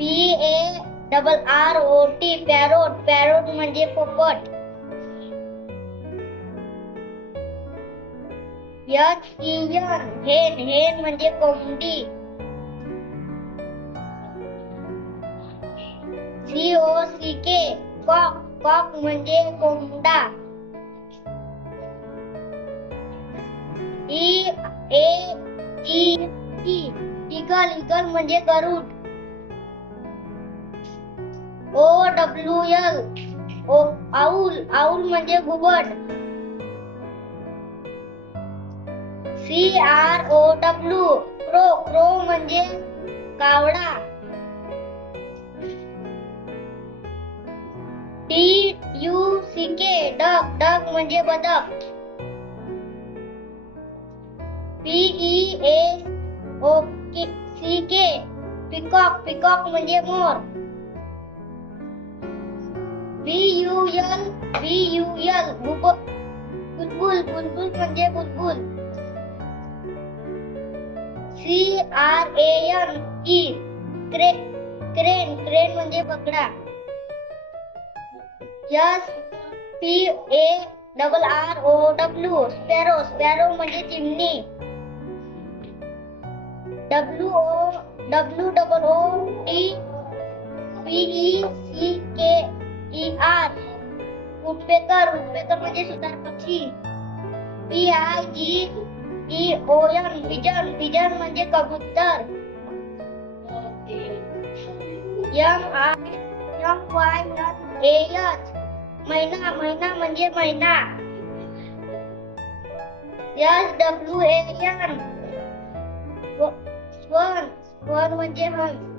PARROT parrot parrot म्हणजे पोपट. HEN हेन हेन म्हणजे कोंबडी. COCK कॉक कॉक म्हणजे कोंबडा. EAGL ईगल ईगल म्हणजे गरुड. OWL आऊल आऊल म्हणजे घुबड. CROW क्रो क्रो म्हणजे कावळा. DUCK डक डक म्हणजे बदक. PEACK पिकॉक पिकॉक म्हणजे मोर. BUL बुलबुल बुलबुल म्हणजे बुलबुल. CRANE क्रेन क्रेन म्हणजे बगळा. SPARROW स्पॅरो स्पॅरो म्हणजे चिमणी. WOODPECKER वुडपेकर वुडपेकर म्हणजे सुतार पक्षी. PIGEON पिजन पिजन म्हणजे कबूतर. MYNAH मैना मैना म्हणजे मैना. SWAN स्वन स्वन म्हणजे हंस.